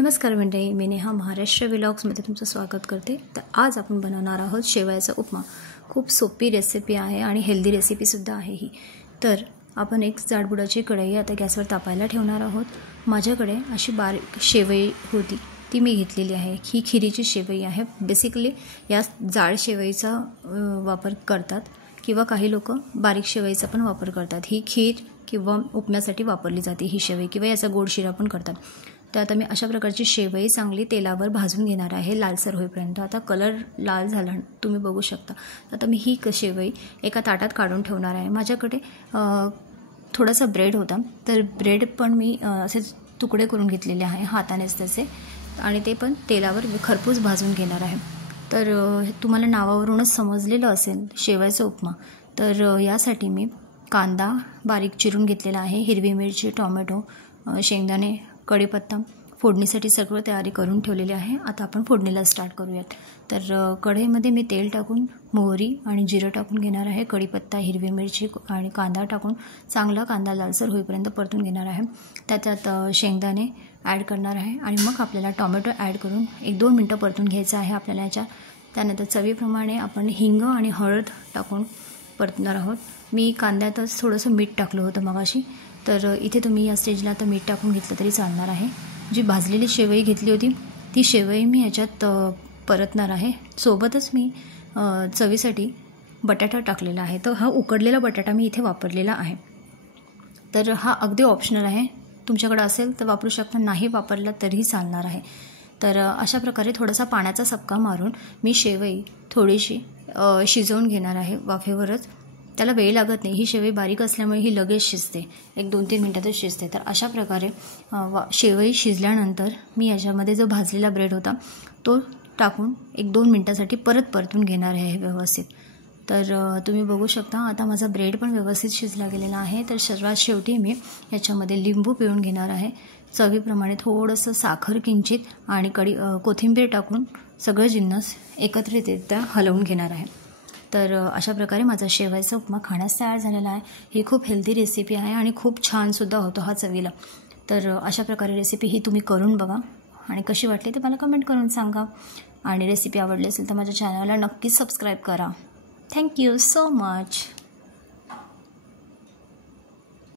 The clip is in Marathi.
नमस्कार मंडळी, मी नेहा महाराष्ट्र व्लॉग्समध्ये तुमचं स्वागत करते। तर आज आपण बनवणार आहोत शेवयाचा उपमा। खूप सोपी रेसिपी आहे आणि हेल्दी रेसिपी सुद्धा आहे ही। तर आपण एक जाडबुडाची कढई आता गॅसवर तापायला ठेवणार आहोत। माझ्याकडे अशी बारीक शेवई होती, ती मी घेतलेली आहे। ही खिरीची शेवई आहे। बेसिकली या जाड शेवईचा वापर करतात किंवा काही लोक बारीक शेवईचा पण वापर करतात। ही खीर किंवा उपम्यासाठी वापरली जाते ही शेवई, किंवा याचा गोड शिरा पण करतात। तर आता मी अशा प्रकारची शेवई चांगली तेलावर भाजून घेणार आहे लालसर होईपर्यंत। आता कलर लाल झाला तुम्ही बघू शकता। आता मी ही शेवई एका ताटात काढून ठेवणार आहे। माझ्याकडे थोडासा ब्रेड होता, तर ब्रेड पण मी असे तुकडे करून घेतलेले आहे हातानेच त्याचे, आणि ते पण तेलावर खरपूस भाजून घेणार आहे। तर तुम्हाला नावावरूनच समजलेलं असेल शेवयाचा उपमा। तर यासाठी मी कांदा बारीक चिरून घेतलेला आहे, हिरवी मिरची, टोमॅटो, शेंगदाणे, कढीपत्ता, फोडणीसाठी सगळं तयारी करून ठेवलेली आहे। आता आपण फोडणीला स्टार्ट करूयात। तर कढईमध्ये मी तेल टाकून मोहरी आणि जिरं टाकून घेणार आहे। कढीपत्ता, हिरवी मिरची आणि कांदा टाकून चांगला कांदा लालसर होईपर्यंत परतून घेणार आहे। त्याच्यात शेंगदाणे ॲड करणार आहे आणि मग आपल्याला टोमॅटो ॲड करून 1-2 मिनटं परतून घ्यायचं आहे आपल्याला याच्या। त्यानंतर चवीप्रमाणे आपण हिंग आणि हळद टाकून परतणार आहोत। मी कांद्यातच थोडंसं मीठ टाकलं होतं मगाशी, तर इथे तुम्ही या स्टेजला आता मीठ टाकून घेतलं तरी चालणार आहे। जी भाजलेली शेवई घेतली होती ती शेवई मी याच्यात परतणार आहे। सोबतच मी चवीसाठी बटाटा टाकलेला आहे। तर हा उकडलेला बटाटा मी इथे वापरलेला आहे। तर हा अगदी ऑप्शनल आहे, तुमच्याकडे असेल तर वापरू शकता, नाही वापरला तरीही चालणार आहे। तर अशा प्रकारे थोडासा पाण्याचा चपका मारून मी शेवई थोडीशी शिजवून घेणार आहे वाफेवरच। त्याला वेळ लागत नाही, ही शेवई बारीक असल्यामुळे ही लगेच शिजते, 1-2-3 मिनिटातच शिजते। तर अशा प्रकारे शेवई शिजल्यानंतर मी याच्यामध्ये जो भाजलेला ब्रेड होता तो टाकून 1-2 मिनिटासाठी परत परतून घेणार आहे व्यवस्थित। तर तुम्ही बघू शकता आता माझा ब्रेड पण व्यवस्थित शिजला गेलेला आहे। तर सर्वात शेवटी मी याच्यामध्ये लिंबू पिळून घेणार आहे। चवीप्रमाणे थोडंसं साखर किंचित आणि कोथिंबीर टाकून सगळं जिन्नस एकत्रितरित्या हलवून घेणार आहे। तर अशा प्रकारे माझा शेवयाचा उपमा खाण्यास तयार झालेला आहे। ही खूप हेल्दी रेसिपी आहे आणि खूप छानसुद्धा होतो हा चवीला। तर अशा प्रकारे रेसिपी ही तुम्ही करून बघा आणि कशी वाटली ते मला कमेंट करून सांगा। आणि रेसिपी आवडली असेल तर माझ्या चॅनलला नक्कीच सबस्क्राईब करा। Thank you so much.